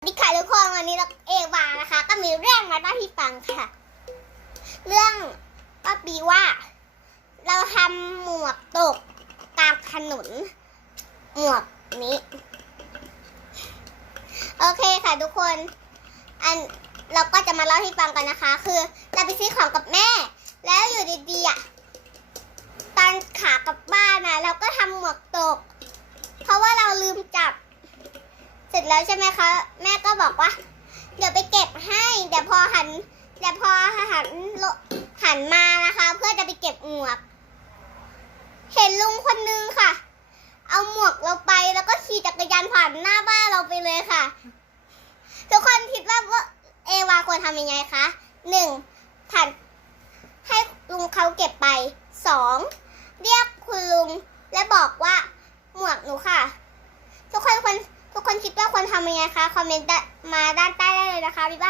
สวัสดีค่ะทุกคนวันนี้เราเอวานะคะ ก็มีเรื่องมาเล่าให้ฟังค่ะ เรื่องก็ปีว่า เราทำหมวกตกตามถนนหมวกนี้ โอเคค่ะทุกคน อันเราก็จะมาเล่าให้ฟังกันนะคะ คือเราไปซื้อของกับแม่ แล้วอยู่ดีๆอะตอนขากลับบ้านนะเราก็ทำหมวกตก เพราะว่าเราลืมจับ เส ร็จแล้วใช่ไหมคะ แม่ก็บอกว่า เดี๋ยวไปเก็บให้ เดี๋ยวพอหัน เดี๋ยวพอหันหันมานะคะ เพื่อจะไปเก็บหมวก เห็นลุงคนนึงค่ะ เอาหมวกเราไปแล้วก็ขี่จักรยานผ่านหน้าบ้านเราไปเลยค่ะ ทุกคนคิดว่าว่าเอวาควรทำยังไงคะหนึ่งผ่านให้ลุงเขาเก็บไปสองเรียกคุณลุงและบอกว่าหมวกหนูค่ะ ทุกคนควรทุกคนคิดว่าควรทำยังไงคะ คอมเมนต์มาด้านใต้ได้เลยนะคะ บ๊ายบาย